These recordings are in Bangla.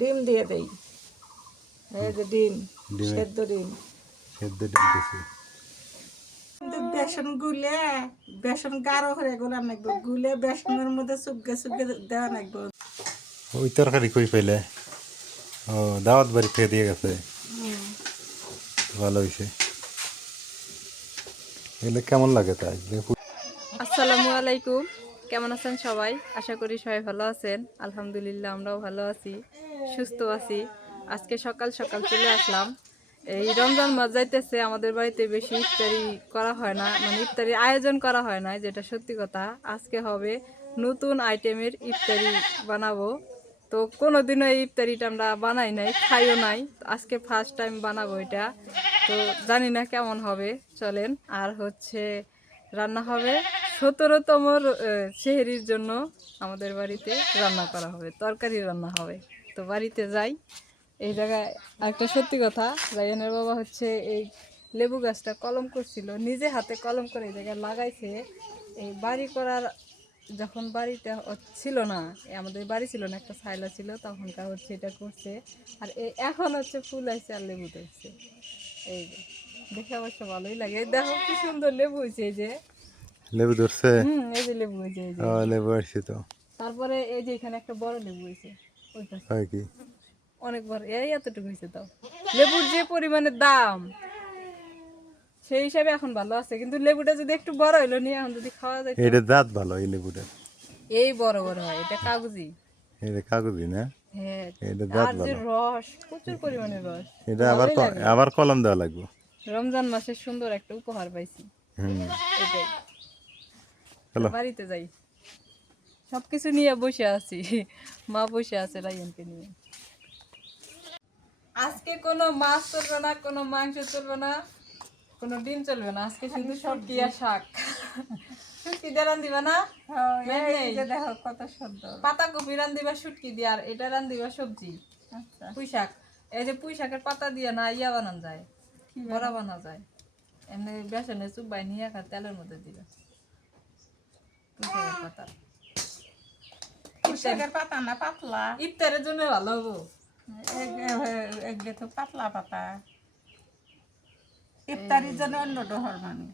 ডিম দিয়ে দেই। এই যে ডিম, সেদ্ধ ডিম। দিতেছি। কিন্তু বেসন গাঢ় করে গোলা নাকবো, গুলে বেসনের মধ্যে চুপকে চুপকে দেওয়া নাকবো। ওই তরকারি কই পাইলে? ও, দাওয়াত বাড়ি থেকে দিয়ে গেছে। ভালো হয়েছে। এগুলো কেমন লাগে তাই? আসসালামু আলাইকুম, কেমন আছেন সবাই? আশা করি সবাই ভালো আছেন। আলহামদুলিল্লাহ আমরাও ভালো আছি, সুস্থ আছি। আজকে সকাল সকাল চলে আসলাম। এই রমজান মাস যাইতেছে, আমাদের বাড়িতে বেশি ইফতারি করা হয় না, মানে ইফতারির আয়োজন করা হয় না, যেটা সত্যি কথা। আজকে হবে নতুন আইটেমের ইফতারি বানাবো। তো কোনোদিনও এই ইফতারিটা আমরা বানাই নাই, খাইও নাই। আজকে ফার্স্ট টাইম বানাবো এটা। তো জানি না কেমন হবে, চলেন। আর হচ্ছে রান্না হবে 17তম সেহরির জন্য। আমাদের বাড়িতে রান্না করা হবে, তরকারি রান্না হবে। তো বাড়িতে যাই। এই জায়গায় একটা সত্যি কথা, রায়ানের বাবা হচ্ছে এই লেবু গাছটা কলম করছিল, নিজে হাতে কলম করে এই জায়গায় লাগাইছে। এই বাড়ি করার যখন বাড়িটা ছিল না, আমাদের বাড়ি ছিল না, একটা ছাইলা ছিল, তখনকার হচ্ছে এটা করছে। আর এখন হচ্ছে ফুল আসছে আর লেবু ধরছে। এই যে দেখে অবশ্য ভালোই লাগে। দেখো কি সুন্দর লেবু হয়েছে, এই যে লেবু ধরছে? এই যে লেবু হয়েছে, এই যে লেবু আসছে তো। তারপরে এই যে এখানে একটা বড় লেবু হয়েছে, ওই পাশে হয় কি? অনেক বড়, এই এতটুকু হয়েছে। তাও লেবুর যে পরিমাণে দাম, সেই হিসাবে এখন ভালো আছে। কিন্তু লেবুটা যদি একটু বড় হইলো নি, এখন যদি খাওয়া যায়। এটা দাঁত ভালো এই লেবুটা। এই বড় বড় হয়, এটা কাগজি। এটা কাগজি না? হ্যাঁ, এটা দাঁত আর যে ভালো। রস, প্রচুর পরিমাণে রস। এটা ভালোই লাগে। আবার কলম দেওয়া লাগবে। রমজান মাসে সুন্দর একটা উপহার পাইছি। এটাই। চলো। বাড়িতে যাই, সবকিছু নিয়ে বসে আছি। মা বসে আছে রাইয়ানকে নিয়ে। আজকে কোনো মাছ চলবে না, কোনো মাংস চলবে না, কোনো ডিম চলবে না। আজকে শুধু শুটকি আর শাক। শুটকি দিয়ে রান্ধিবা না? এই যে দেখো কত সুন্দর। পাতাকপি রান্ধিবা শুটকি দিয়ে, আর এটা রান্ধিবা সবজি আচ্ছা, পুঁই শাক। এই যে পুঁই শাকের পাতা দিয়ে না ইয়া বানানো যায়, বড়া বানা যায়। এমনি বেসনে চুবাই নিয়ে তেলের মধ্যে দিবে পুঁই শাকের পাতা। শাকের পাতা না পাতলা, ইফতারের জন্য ভালো হবো। এগুলো তো পাতলা পাতা, ইফতারির জন্য অন্য ডহর মানে।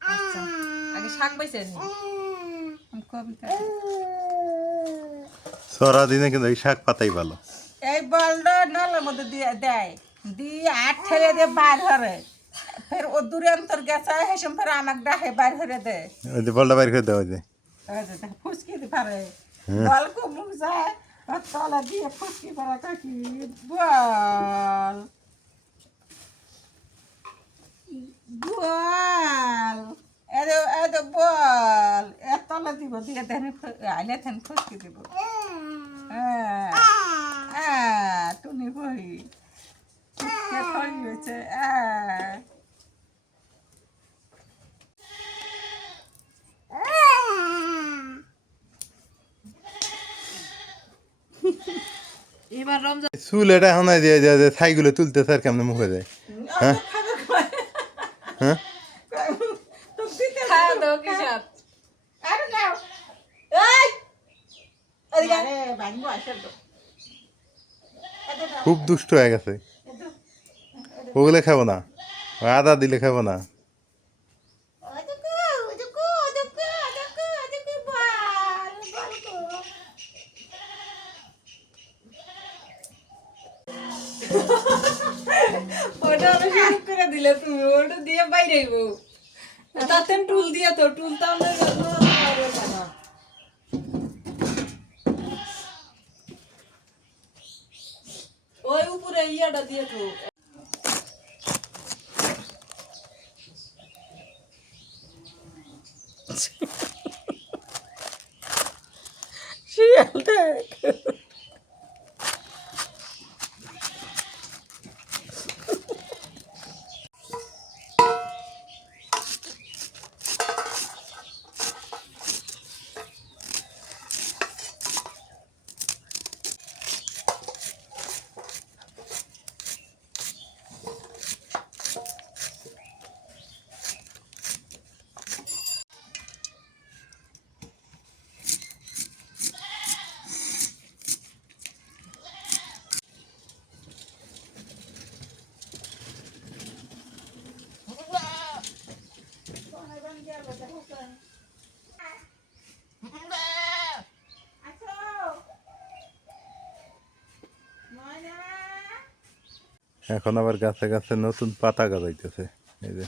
আচ্ছা, আগে শাক পাইছে নি? কবিতা সরা দিনে কিন্তু এই শাক পাতাই ভালো। এই বলটা নলের মধ্যে দিয়ে দেয়, দিয়ে আট ঠেলে দিয়ে বার হরে, ফের ও দূরে অন্তর গেছে হেসম ফের আমাকে ডাকে বার হরে দে। ওই যে বলটা বাইর করে দেওয়া যায়। ফুসকি দি পারে বল কুমুক যায়, আর তলা দিয়ে ফুসকি পারা কাকি বল বল এদ এদ বল এ তলা দিব দিয়ে দেন আইলে থেন ফুসকি দিব। হ্যাঁ হ্যাঁ তুমি বহি কে থই হয়েছে। এবার রমজান চুল এটা এখন যে ছাইগুলো তুলতে স্যার কেমন মুখে যায়। হ্যাঁ হ্যাঁ। খাওয়া দাও কি সাথ? খুব দুষ্ট হয়ে গেছে, ওগুলো খাবো না, আদা দিলে খাবো না। ওটা আমি শুরু করে দিলে তুমি, ওটা দিয়ে বাইরে আইব। তাতে টুল দিয়ে তো, টুল তো আমরা না। ওই উপরে ইয়াটা দিয়ে তো। শিয়াল দেখ এখন আবার গাছে গাছে নতুন পাতা গজাইতেছে। এই যে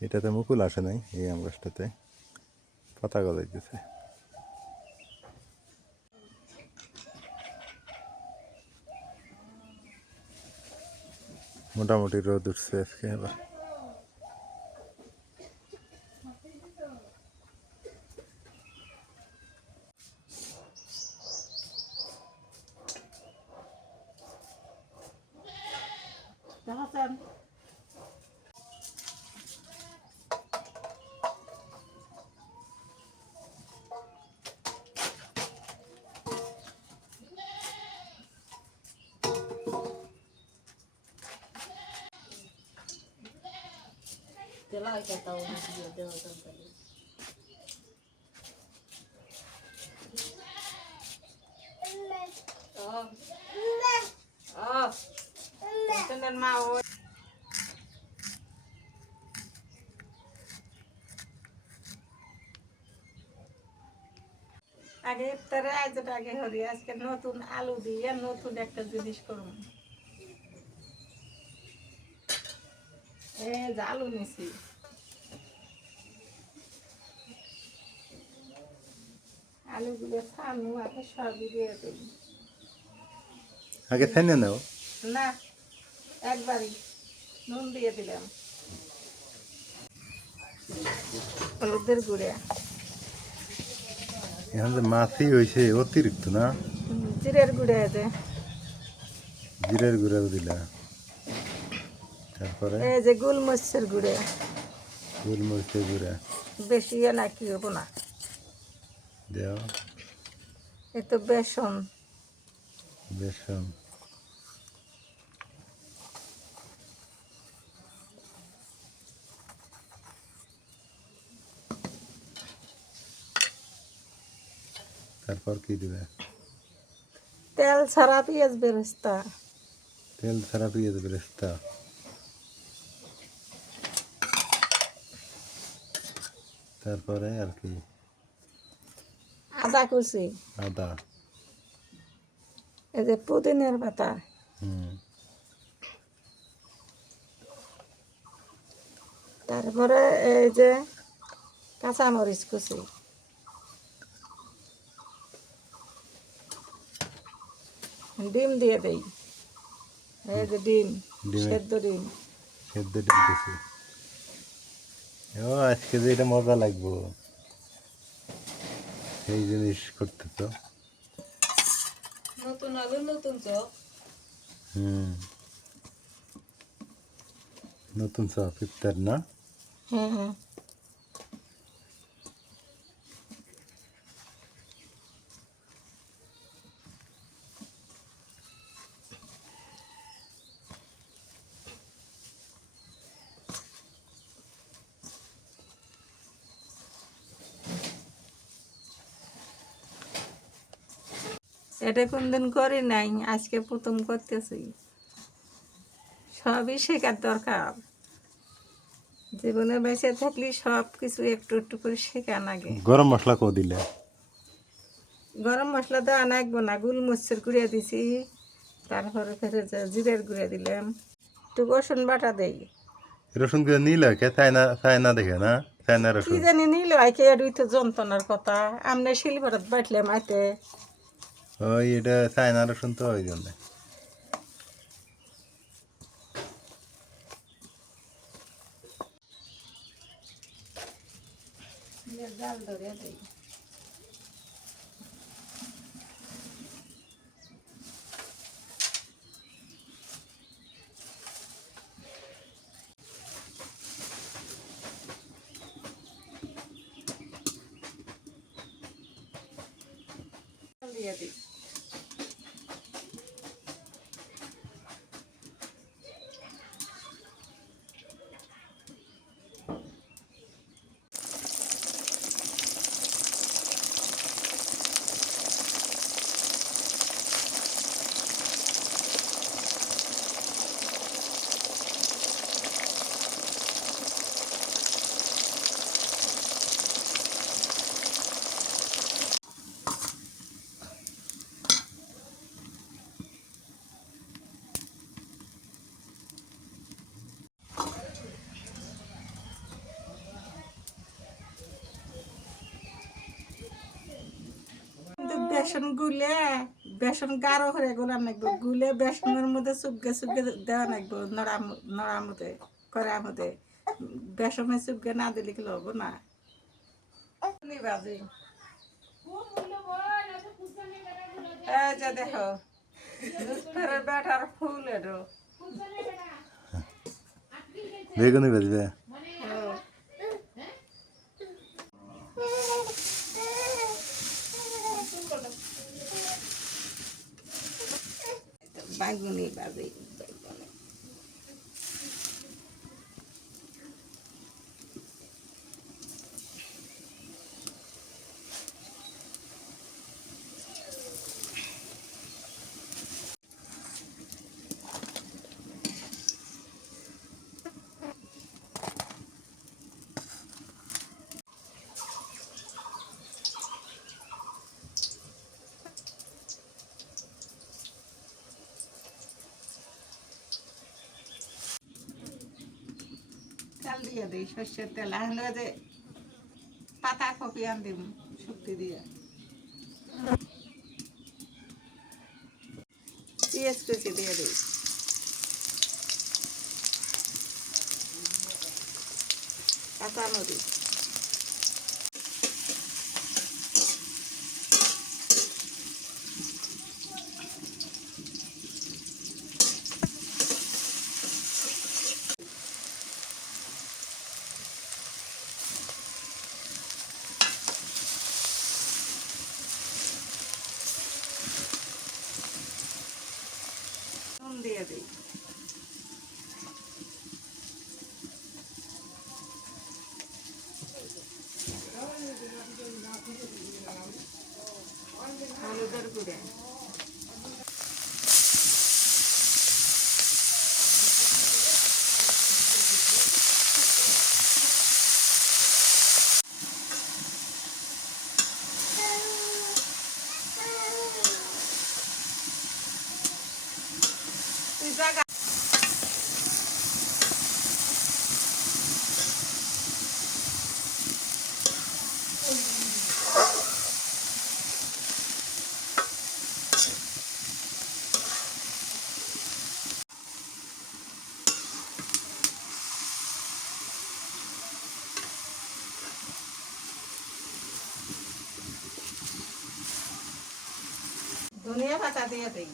এটাতে মুকুল আসে নাই, এই আম গাছটাতে পাতা গজাইতেছে। মোটামুটি রোদ উঠছে আজকে আবার। দেখেন মা আগে ইফতারে আয়োজন আগে হরি, আজকে নতুন আলু দিয়ে নতুন একটা জিনিস করব। যে আলু নিছি, আলুগুলো ছানু আগে সবই দিয়ে দিই। আগে ছাইনে নাও। না, একবারই নুন দিয়ে দিলাম, হলুদের গুঁড়া, এখন যে মাছই হয়েছে অতিরিক্ত না, জিরের গুঁড়া আছে, জিরের গুঁড়াও দিলা, তারপরে এই যে গোলমরিচের গুঁড়া, গোলমরিচের গুঁড়া বেশি না কি হবো না, দেও, এ তো বেসন, বেসন, তারপর কি দিবে? তেল ছাড়া পেঁয়াজ বেরেস্তা, তেল ছাড়া পেঁয়াজ বেরেস্তা, তারপরে আর কি? আদা কুচি, আদা, এই যে পুদিনার পাতা, তারপরে এই যে কাঁচামরিচ কুচি, ডিম দিয়ে দেই, এই যে ডিম, সেদ্ধ ডিম, সেদ্ধ ডিম দিছি। ও আজকে যে এটা মজা লাগবো, সেই জিনিস করতে তো। নতুন আলু নতুন চপ। নতুন চপ ইফতার না? হ্যাঁ হ্যাঁ। এটা কোনদিন করি নাই, আজকে প্রথম করতেছি। সবই শেখার দরকার, জীবনে বেঁচে থাকলে সব কিছু একটু একটু করে শেখা লাগে। গরম মশলা কো দিলে? গরম মশলা দেওয়া লাগবো না, গোলমরিচের গুঁড়া দিছি, তারপরে ফেরে জিরের গুঁড়া দিলাম, একটু রসুন বাটা দেই। রসুন গুঁড়া নিলে কে চায়না, চায়না দেখে না, চায়না কি রসুন। জানি নিল আইকে এডুই তো যন্ত্রণার কথা, আমনে শিলভারত বাটলাম আইতে। ওই এটা চায়না রসুন তো ওই জন্য। জাল ধরে দেই। দিয়ে দিই। বেসন গুলে বেসন গাঢ় করে গোলা নাকবো গুলে বেসনের মধ্যে চুপকে চুপকে দেওয়া নাকবো নড়ার মধ্যে করার মধ্যে বেসনে চুপকে না দিলে কি হবো না বাজি এই যে দেখো দুধের ব্যাটার ফুল এটো বেগুনি ভাজবে বাগুনি বাজি তেল দিয়ে দিই সর্ষের তেল এখন যে পাতা কপি আন দিব শুক্তি দিয়ে পেঁয়াজ কুচি দিয়ে দিই কাঁচা মরিচ নুন দিয়ে দিই হলুদের গুঁড়ে জায়গা ধনিয়া পাতা দিয়ে দিই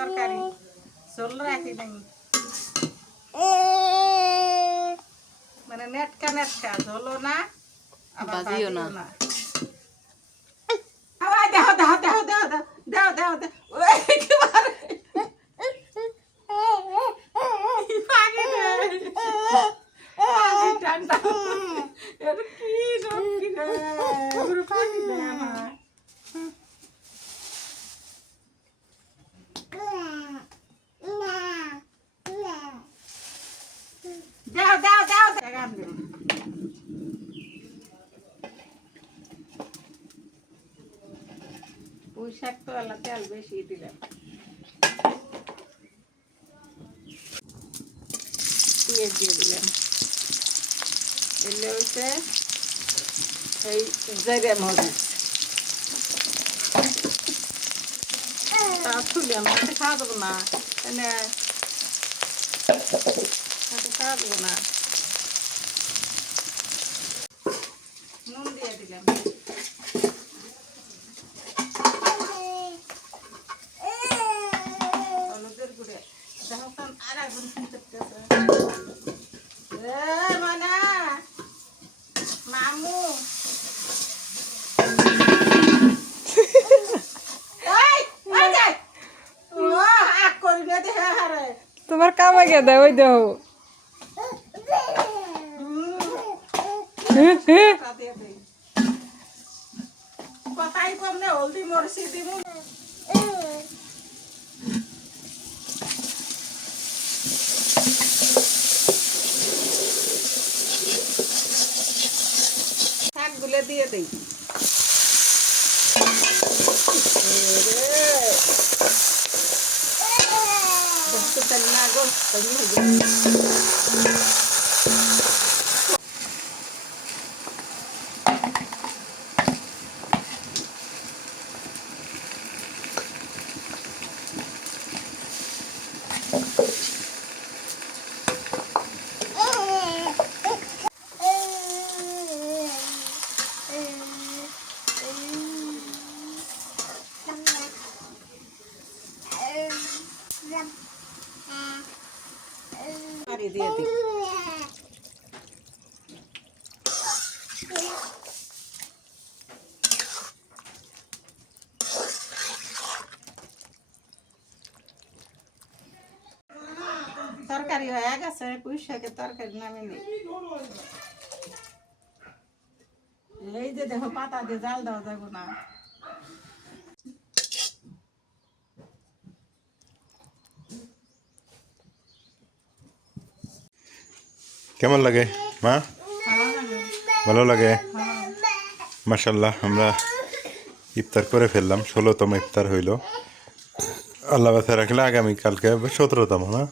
তরকারি চল রাখি নাই মানে নেটকা নেটকা ঝোলো না আবার বাজিও না দেহ দেহ দেহ দেহ দেহ দেহ দেহ ওই একেবারে পাগি রে পাগি টান্ডা এর কি রকি রে ওর পাগি রে না দাও দাও দাও গান দিন পুঁই শাক তো আলা তেল বেশি দিলাম পেঁয়াজ দিয়ে দিলাম এলে হচ্ছে এই জিরে মরিচ তা তুললাম হাতে খাওয়া দেবো না এনে হাতে খাওয়া দেবো না নুন দিয়ে দিলাম হলুদের গুঁড়ে যখন আর একজন মানা মামু তোমার কামে গে দেয় ওই দেহ কথাই কম না হলদি মরছি দিব শাকগুলো দিয়ে দিই তাহলে হয়ে যাবে। পানি দিয়ে দিই। তরকারি হয়ে গেছে, পুঁই শাকের তরকারি নামে নেই। এই যে দেখো পাতা দিয়ে জাল দেওয়া যাবে না। কেমন লাগে মা? ভালো লাগে। ভালো লাগে হ্যাঁ। মাশাল্লাহ। আমরা ইফতার করে ফেললাম, 16তম ইফতার হইল। আল্লাহ বাসায় রাখলে আগামীকালকে 17তম না?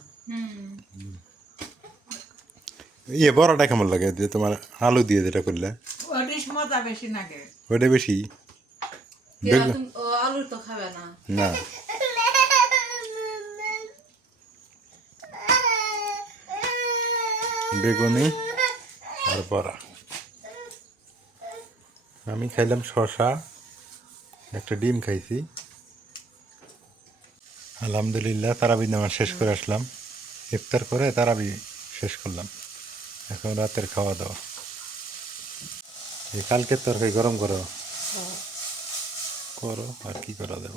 ইয়ে বড়াটা কেমন লাগে যে তোমার আলু দিয়ে যেটা করলে? ওটিস মজা বেশি লাগে। ওইটা বেশি ও আলুর তো খাবে না। না, বেগুনি আর বড়া। আমি খাইলাম শসা, একটা ডিম খাইছি। আলহামদুলিল্লাহ তারাবি নামাজ শেষ করে আসলাম। ইফতার করে তারাবি শেষ করলাম। এখন রাতের খাওয়া দাওয়া। এই কালকের তরকারি গরম করো করো আর কি করা দেব।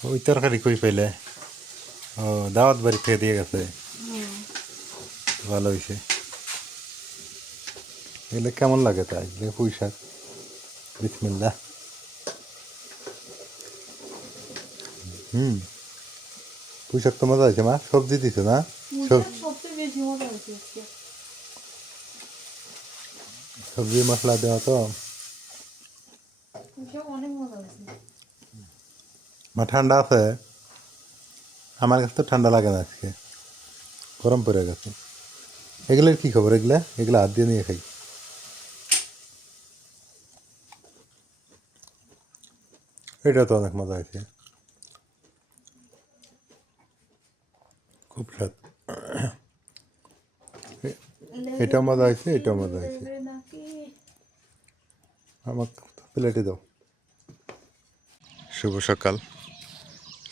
ওই তরকারি কই পাইলে? ও দাওয়াত বাড়ি থেকে দিয়ে গেছে, ভালো হয়েছে। এগুলো কেমন লাগে তাই পুঁই শাক? বিসমিল্লাহ। পুঁই শাক তো মজা হয়েছে মা, সবজি দিছো না? সবচেয়ে বেশি মজা হয়েছে আজকে। সবজি মশলা দেওয়া তো অনেক মজা হয়েছে। মা ঠান্ডা আছে? আমার কাছে তো ঠান্ডা লাগে না, আজকে গরম পড়ে গেছে। এগুলোর কি খবর? এগুলা হাত দিয়ে নিয়ে খাই। এটা তো অনেক মজা হয়েছে, খুব স্বাদ। এটাও মজা হয়েছে, এটাও মজা হয়েছে। আমার প্লেটে দাও। শুভ সকাল।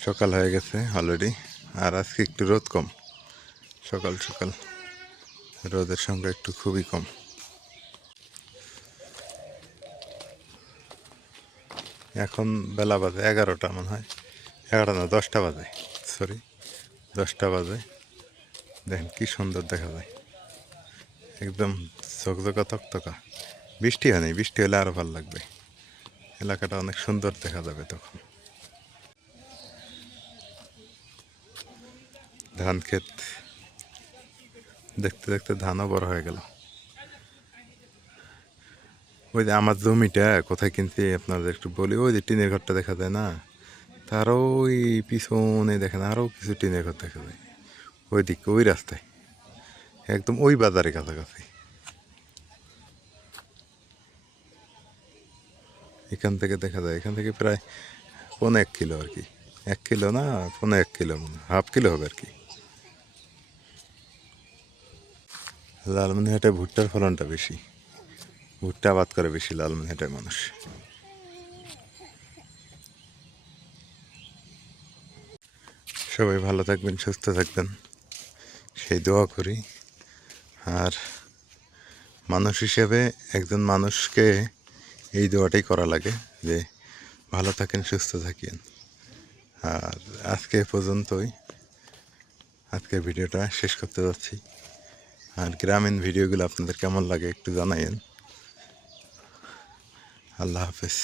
সকাল হয়ে গেছে অলরেডি, আর আজকে একটু রোদ কম। সকাল সকাল রোদের সংখ্যা একটু খুবই কম। এখন বেলা বাজে 11টা মনে হয়, 11টা না 10টা বাজে, সরি 10টা বাজে। দেখেন কি সুন্দর দেখা যায়, একদম ঝকঝকা তকতকা। বৃষ্টি হয়নি, বৃষ্টি হলে আরও ভালো লাগবে, এলাকাটা অনেক সুন্দর দেখা যাবে তখন। ধান ক্ষেত দেখতে দেখতে ধানও বড় হয়ে গেল। ওই যে আমার জমিটা কোথায় কিনছি আপনাদের একটু বলি, ওই যে টিনের ঘরটা দেখা যায় না, তার ওই পিছনে দেখেন আরও কিছু টিনের ঘর দেখা যায়, ওই দিকে ওই রাস্তায়, একদম ওই বাজারের কাছাকাছি। এখান থেকে দেখা যায়, এখান থেকে প্রায় 1.5 কিলো আর কি, 1 কিলো না 1.5 কিলো, মনে হয় 1/2 কিলো হবে আর কি। লালমনিরহাটে ভুট্টার ফলনটা বেশি, ভুট্টা আবাদ করে বেশি লালমনিরহাটের মানুষ। সবাই ভালো থাকবেন, সুস্থ থাকবেন, সেই দোয়া করি। আর মানুষ হিসেবে একজন মানুষকে এই দোয়াটাই করা লাগে যে ভালো থাকেন, সুস্থ থাকেন। আর আজকে পর্যন্তই, আজকের ভিডিওটা শেষ করতে যাচ্ছি। আর গ্রামীণ ভিডিওগুলো আপনাদের কেমন লাগে একটু জানাইন। আল্লাহ হাফেজ।